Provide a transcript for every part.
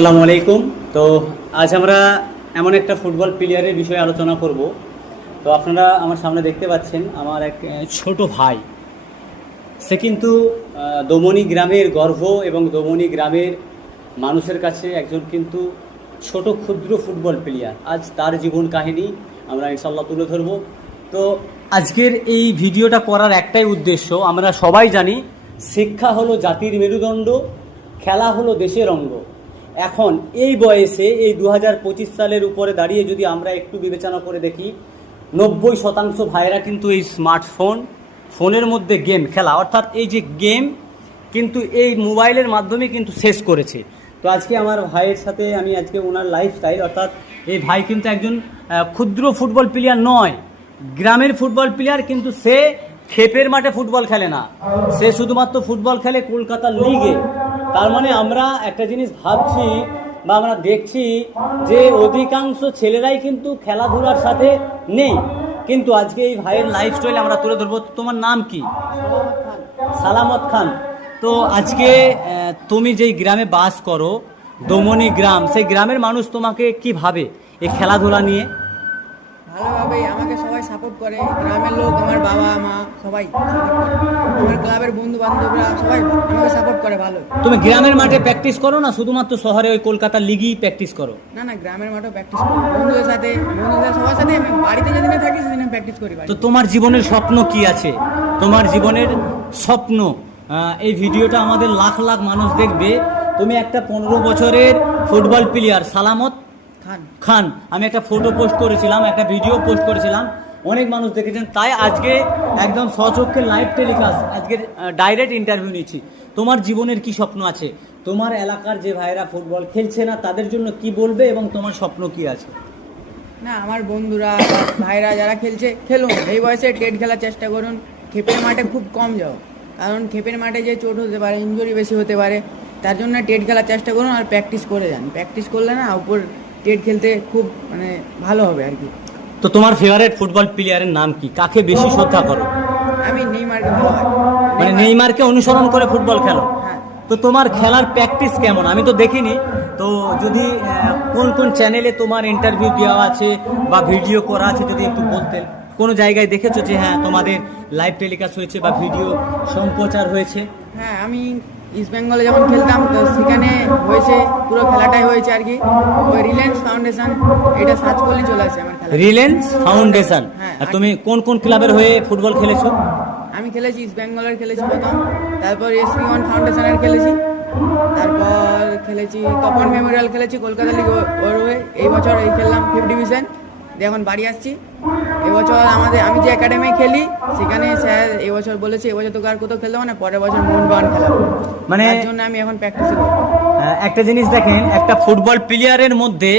আসসালামু আলাইকুম। তো আজ আমরা এমন একটা ফুটবল প্লেয়ারের বিষয়ে আলোচনা করব। তো আপনারা আমার সামনে দেখতে পাচ্ছেন আমার এক ছোট ভাই। সে কিন্তু দমনি গ্রামের গর্ব এবং দমনি গ্রামের মানুষের কাছে একজন কিন্তু ছোট ক্ষুদ্র ফুটবল প্লেয়ার। আজ তার জীবন কাহিনী আমরা ইনশাল্লাহ তুলে ধরব। তো আজকের এই ভিডিওটা করার একটাই উদ্দেশ্য, আমরা সবাই জানি শিক্ষা হলো জাতির মেরুদণ্ড, খেলা হলো দেশের অঙ্গ। এখন এই বয়সে এই 2025 সালের উপরে দাঁড়িয়ে যদি আমরা একটু বিবেচনা করে দেখি, 90% ভাইরা কিন্তু এই ফোনের মধ্যে গেম খেলা, অর্থাৎ এই যে গেম কিন্তু এই মোবাইলের মাধ্যমে কিন্তু শেষ করেছে। তো আজকে আমার ভাইয়ের সাথে আমি আজকে ওনার লাইফস্টাইল, অর্থাৎ এই ভাই কিন্তু একজন ক্ষুদ্র ফুটবল প্লেয়ার নয়, গ্রামের ফুটবল প্লেয়ার, কিন্তু সে খেপের মাঠে ফুটবল খেলে না, সে শুধুমাত্র ফুটবল খেলে কলকাতা লিগে। তার মানে আমরা একটা জিনিস ভাবছি বা আমরা দেখছি যে অধিকাংশ ছেলেরাই কিন্তু খেলাধুলার সাথে নেই। কিন্তু আজকে এই ভাইয়ের লাইফস্টাইল আমরা তুলে ধরবো। তোমার নাম কি? সালামত খান। তো আজকে তুমি যেই গ্রামে বাস করো, দমনি গ্রাম, সেই গ্রামের মানুষ তোমাকে কি ভাবে এই খেলাধুলা নিয়ে? ভালোভাবেই আমাকে সবাই সাপোর্ট করে, গ্রামের লোক, আমার বাবা মা সবাই সাপোর্ট করে, আমার ক্লাবের বন্ধু বান্ধবরা সবাই আমাকে সাপোর্ট করে ভালো। তুমি গ্রামের মাঠে প্র্যাকটিস করো না শুধুমাত্র শহরে ওই কলকাতা লিগেই প্র্যাকটিস করো? না না, গ্রামের মাঠেও প্র্যাকটিস করি, বন্ধুদের সাথে সবার সাথে। আমি বাড়িতে যেদিনে থাকি সেদিনে প্র্যাকটিস করি। তো তোমার জীবনের স্বপ্ন কি আছে? তোমার জীবনের স্বপ্ন, এই ভিডিওটা আমাদের লাখ লাখ মানুষ দেখবে। তুমি একটা 15 বছরের ফুটবল প্লেয়ার সালামত খান। আমি একটা ফটো পোস্ট করেছিলাম, একটা ভিডিও পোস্ট করেছিলাম, অনেক মানুষ দেখেছেন। তাই আজকে একদম স্বচক্ষে লাইভ টেলিকাস্ট, আজকে ডাইরেক্ট ইন্টারভিউ নিচ্ছি। তোমার জীবনের কি স্বপ্ন আছে? তোমার এলাকার যে ভাইরা ফুটবল খেলছে না তাদের জন্য কি বলবে এবং তোমার স্বপ্ন কি আছে? না, আমার বন্ধুরা ভাইরা যারা খেলছে খেলুন, এই বয়সে টেট খেলার চেষ্টা করুন। খেপের মাঠে খুব কম যাও, কারণ খেপের মাঠে যে চোট হতে পারে, ইনজুরি বেশি হতে পারে, তার জন্য টেট খেলার চেষ্টা করুন আর প্র্যাকটিস করে যান। প্র্যাকটিস করলে না উপর টেট খেলতে খুব ভালো হবে আর কি। তো তোমার ফেভারিট ফুটবল প্লেয়ারের নাম কি? কাকে বেশি শ্রদ্ধা করো? আমি নেইমারকে ভালো হয়, মানে নেইমারকে অনুসরণ করে ফুটবল খেলো? হ্যাঁ। তো তোমার খেলার প্র্যাকটিস কেমন? আমি তো দেখিনি। তো যদি কোন কোন চ্যানেলে তোমার ইন্টারভিউ দেওয়া আছে বা ভিডিও করা আছে যদি একটু বলতেন। কোনো জায়গায় দেখেছো যে হ্যাঁ তোমাদের লাইভ টেলিকাস্ট হয়েছে বা ভিডিও সম্প্রচার হয়েছে? হ্যাঁ, আমি ইস্ট বেঙ্গলে যখন খেলতাম তো সেখানে হয়েছে, পুরো খেলাটাই হয়েছে আর কি। ওই রিলায়েন্স ফাউন্ডেশন, এটা সার্চ করলেই চলে আসে আমার খেলা। রিলায়েন্স ফাউন্ডেশন। হ্যাঁ। আর তুমি কোন কোন ক্লাবের হয়ে ফুটবল খেলেছো? আমি খেলেছি ইস্ট বেঙ্গলের খেলেছি প্রথম, তারপর SP1 ফাউন্ডেশনের খেলেছি, তারপর খেলেছি তপন মেমোরিয়াল খেলেছি কলকাতা লিগ ওর হয়ে। এই বছর এই খেললাম 5th ডিভিশন, এখন বাড়ি আসছি। এবছর আমি যে একাডেমি খেলি সেখানে স্যার এবছর বলেছে এবছর তো আর কোথাও খেলতে হবে না, পরের বছর মোহনবাগান খেলাবো, মানে তার জন্য আমি এখন প্র্যাকটিস করি। একটা জিনিস দেখেন, একটা ফুটবল প্লেয়ারের মধ্যে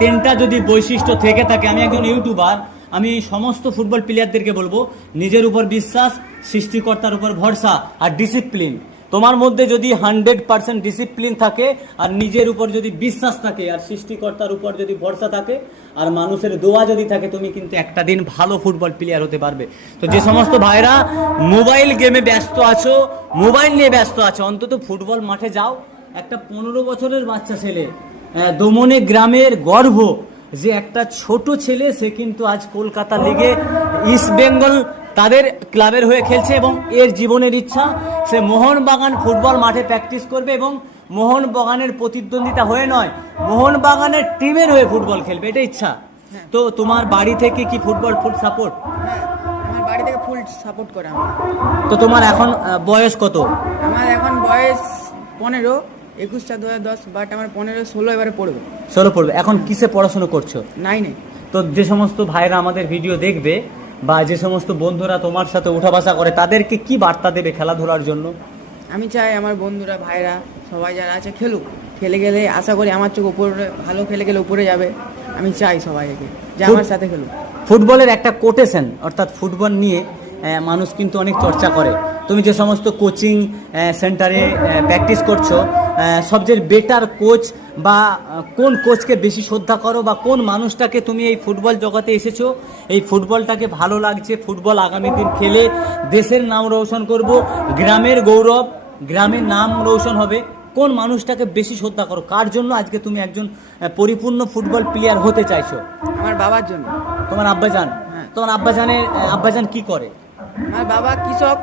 3টা যদি বৈশিষ্ট্য থেকে থাকে, আমি একজন ইউটিউবার, আমি সমস্ত ফুটবল প্লেয়ারদেরকে বলবো নিজের উপর বিশ্বাস, সৃষ্টিকর্তার উপর ভরসা আর ডিসিপ্লিন। তোমার মধ্যে যদি 100% ডিসিপ্লিন থাকে আর নিজের উপর যদি বিশ্বাস থাকে আর সৃষ্টিকর্তার উপর যদি ভরসা থাকে আর মানুষের দোয়া যদি থাকে, তুমি কিন্তু একটা দিন ভালো ফুটবল প্লেয়ার হতে পারবে। তো যে সমস্ত ভাইরা মোবাইল গেমে ব্যস্ত আছো, মোবাইল নিয়ে ব্যস্ত আছো, অন্তত ফুটবল মাঠে যাও। একটা 15 বছরের বাচ্চা ছেলে, দমনে গ্রামের গর্ব, যে একটা ছোট ছেলে, সে কিন্তু আজ কলকাতা লিগে ইস্ট বেঙ্গল তাদের ক্লাবের হয়ে খেলছে এবং এর জীবনের ইচ্ছা সে মোহনবাগান ফুটবল মাঠে প্র্যাকটিস করবে এবং মোহনবাগানের প্রতিদ্বন্দ্বিতা হয়ে নয়, মোহনবাগানের টিমের হয়ে ফুটবল খেলবে, এটা ইচ্ছা। তো তোমার বাড়ি থেকে কি ফুটবল ফুল সাপোর্ট? হ্যাঁ, আমার বাড়ি থেকে ফুল সাপোর্ট করে আমার। তো তোমার এখন বয়স কত? আমার এখন বয়স 15, 21 2010, বাট আমার 15-16 এবারে পড়বে। 16 পড়বে। এখন কিসে পড়াশোনা করছো? 9-এ। তো যে সমস্ত ভাইরা আমাদের ভিডিও দেখবে বা যে সমস্ত বন্ধুরা তোমার সাথে উঠা বসা করে, তাদেরকে কি বার্তা দেবে খেলাধুলার জন্য? আমি চাই আমার বন্ধুরা ভাইরা সবাই যারা আছে খেলুক, খেলে গেলে আশা করি আমার চোখ উপরে, ভালো খেলে গেলে উপরে যাবে। আমি চাই সবাইকে যে আমার সাথে খেলুক। ফুটবলের একটা কোটেশন, অর্থাৎ ফুটবল নিয়ে মানুষ কিন্তু অনেক চর্চা করে। তুমি যে সমস্ত কোচিং সেন্টারে প্র্যাকটিস করছো, সবচেয়ে বেটার কোচ বা কোন কোচকে বেশি শ্রদ্ধা করো বা কোন মানুষটাকে তুমি এই ফুটবল জগতে এসেছো, এই ফুটবলটাকে ভালো লাগছে, ফুটবল আগামী দিন খেলে দেশের নাম রোশন করব, গ্রামের গৌরব, গ্রামের নাম রোশন হবে, কোন মানুষটাকে বেশি শ্রদ্ধা করো? কার জন্য আজকে তুমি একজন পরিপূর্ণ ফুটবল প্লেয়ার হতে চাইছো? আমার বাবার জন্য। তোমার আব্বাজান? হ্যাঁ। তোমার আব্বাজান কি করে? আমার বাবা কৃষক,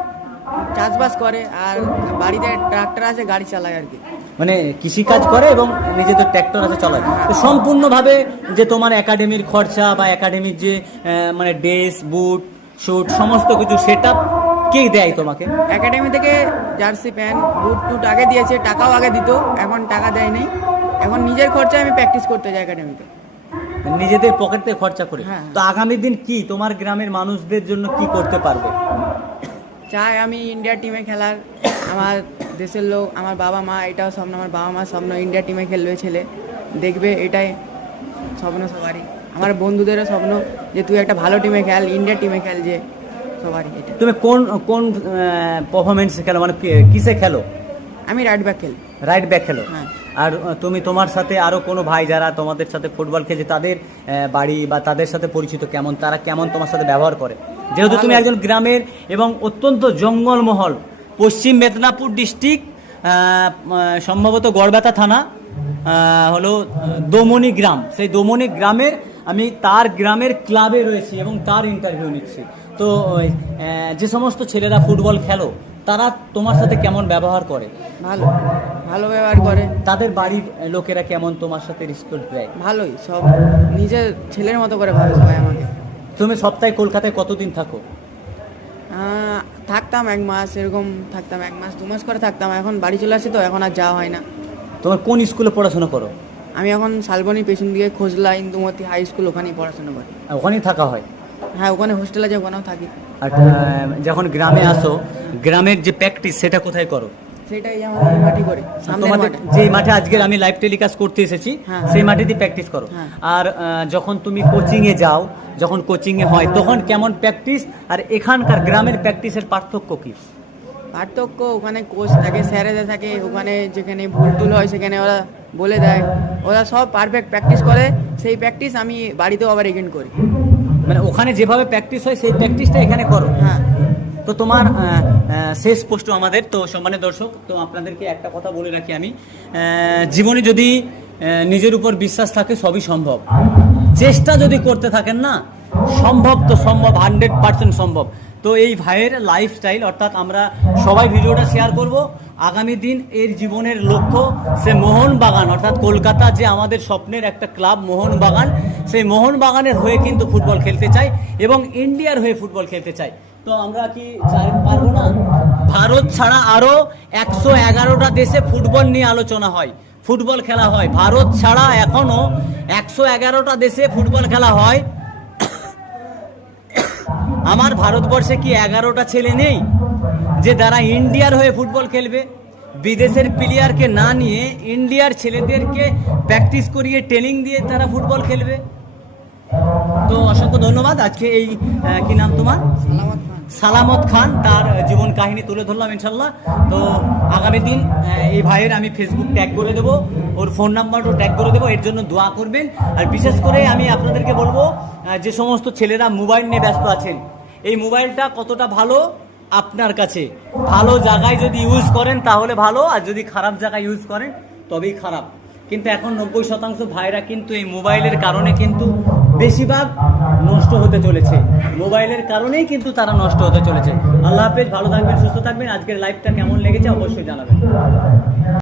চাষবাস করে, আর বাড়িতে ট্রাক্টর আছে, গাড়ি চালায় আর কি। মানে কৃষিকাজ করে এবং নিজেদের ট্র্যাক্টর আছে চালায়। তো সম্পূর্ণভাবে যে তোমার একাডেমির খরচা বা একাডেমির যে মানে ড্রেস, বুট, শুট সমস্ত কিছু সেটআপ কে দেয় তোমাকে? একাডেমি থেকে জার্সি, প্যান্ট, বুট টুট আগে দিয়েছে, টাকাও আগে দিত, এখন টাকা দেয় নেই। এখন নিজের খরচায় আমি প্র্যাকটিস করতে যাই একাডেমিতে, নিজেদের পকেট থেকে খরচা করে। হ্যাঁ। তো আগামী দিন কি তোমার গ্রামের মানুষদের জন্য কি করতে পারবে? চাই আমি ইন্ডিয়া টিমে খেলার। আমার দেশের লোক, আমার বাবা মা, এটাও স্বপ্ন, আমার বাবা মা স্বপ্ন ইন্ডিয়া টিমে খেলবে ছেলে, দেখবে, এটাই স্বপ্ন সবারই। আমার বন্ধুদেরও স্বপ্ন যে তুই একটা ভালো টিমে খেল, ইন্ডিয়া টিমে খেল, যে সবারই এটা। তুমি কোন পারফরমেন্সে খেলো, মানে কিসে খেলো? আমি রাইট ব্যাক খেলি। রাইট ব্যাক খেলো। হ্যাঁ। আর তোমার সাথে আরো কোনো ভাই যারা তোমাদের সাথে ফুটবল খেলছে তাদের বাড়ি বা তাদের সাথে পরিচিত কেমন, তারা কেমন তোমার সাথে ব্যবহার করে? যেহেতু তুমি একজন গ্রামের এবং অত্যন্ত জঙ্গলমহল, পশ্চিম মেদিনীপুর ডিস্ট্রিক্ট, সম্ভবত গড়বেতা থানা, হলো দোমনি গ্রাম, সেই দোমনি গ্রামের আমি তার গ্রামের ক্লাবে রয়েছি এবং তার ইন্টারভিউ নিচ্ছি। তো যে সমস্ত ছেলেরা ফুটবল খেলো তারা তোমার সাথে কেমন ব্যবহার করে? ভালো, ভালো ব্যবহার করে। তাদের বাড়ির লোকেরা কেমন তোমার সাথে রেসপেক্ট দেয়? ভালোই, সব নিজের ছেলের মতো করে ভাবে সবাই আমাকে। তুমি সপ্তাহে কলকাতায় কতদিন থাকো? থাকতাম 1 মাস, এরকম থাকতাম 1 মাস 2 মাস করে থাকতাম। এখন বাড়ি চলে আসি, তো এখন আর যাওয়া হয় না। তোমার কোন স্কুলে পড়াশোনা করো? আমি এখন শালবনি পেছন দিকে খোঁজলা ইন্দুমতি হাই স্কুল, ওখানেই পড়াশোনা করি। ওখানেই থাকা হয়? হ্যাঁ, ওখানে হোস্টেল আছে, ওখানেও থাকি। আর যখন গ্রামে আসো, গ্রামের যে প্র্যাকটিস সেটা কোথায় করো? সেটাই আমাদের এই মাটি করি, সামনের তোমাদের মাঠে। যে মাঠে আজকের আমি লাইভ টেলিকাস্ট করতে এসেছি হ্যাঁ। সেই মাঠেতেই প্র্যাকটিস করো। হ্যাঁ। আর যখন তুমি কোচিংয়ে যাও, যখন কোচিংয়ে হয় তখন কেমন প্র্যাকটিস, আর এখানকার গ্রামের প্র্যাকটিসের পার্থক্য কি? পার্থক্য, ওখানে কোচ থাকে, স্যারেদের থাকে, ওখানে যেখানে ভুল টুল হয় সেখানে ওরা বলে দেয়, ওরা সব পারফেক্ট প্র্যাকটিস করে। সেই প্র্যাকটিস আমি বাড়িতেও আবার এগেন করি। মানে ওখানে যেভাবে প্র্যাকটিস হয় সেই প্র্যাকটিসটা এখানে করো? হ্যাঁ। তো তোমার শেষ প্রশ্ন আমাদের, তো সম্মানিত দর্শক, তো আপনাদেরকে একটা কথা বলে রাখি আমি, জীবনে যদি নিজের উপর বিশ্বাস থাকে সবই সম্ভব। চেষ্টা যদি করতে থাকেন না, সম্ভব তো সম্ভব, 100% সম্ভব। তো এই ভাইয়ের লাইফস্টাইল, অর্থাৎ আমরা সবাই ভিডিওটা শেয়ার করব। আগামী দিন এর জীবনের লক্ষ্য সে মোহনবাগান, অর্থাৎ কলকাতা যে আমাদের স্বপ্নের একটা ক্লাব মোহনবাগান, সেই মোহনবাগানের হয়ে কিন্তু ফুটবল খেলতে চাই এবং ইন্ডিয়ার হয়ে ফুটবল খেলতে চাই। তো আমরা কি পারবো না? ভারত ছাড়া আরও 111টা দেশে ফুটবল নিয়ে আলোচনা হয়, ফুটবল খেলা হয়। ভারত ছাড়া এখনো 111টা দেশে ফুটবল খেলা হয়। আমার ভারতবর্ষে কি 11টা ছেলে নেই যে তারা ইন্ডিয়ার হয়ে ফুটবল খেলবে? বিদেশের প্লেয়ারকে না নিয়ে ইন্ডিয়ার ছেলেদেরকে প্র্যাকটিস করিয়ে ট্রেনিং দিয়ে তারা ফুটবল খেলবে। তো অসংখ্য ধন্যবাদ। আজকে এই কি নাম তোমার? সালামত খান, তার জীবন কাহিনী তুলে ধরলাম ইনশাল্লাহ। তো আগামী দিন এই ভাইয়ের আমি ফেসবুক ট্যাগ করে দেবো, ওর ফোন নাম্বারও ট্যাগ করে দেবো, এর জন্য দোয়া করবেন। আর বিশেষ করে আমি আপনাদেরকে বলবো, যে সমস্ত ছেলেরা মোবাইল নিয়ে ব্যস্ত আছেন, এই মোবাইলটা কতটা ভালো আপনার কাছে। ভালো জায়গায় যদি ইউজ করেন তাহলে ভালো, আর যদি খারাপ জায়গায় ইউজ করেন তবেই খারাপ। কিন্তু এখন 90% ভাইরা কিন্তু এই মোবাইলের কারণে কিন্তু বেশিরভাগ নষ্ট হতে চলেছে, মোবাইলের কারণেই কিন্তু তারা নষ্ট হতে চলেছে। আল্লাহ হাফেজ, ভালো থাকবেন, সুস্থ থাকবেন। আজকের লাইভটা কেমন লেগেছে অবশ্যই জানাবেন।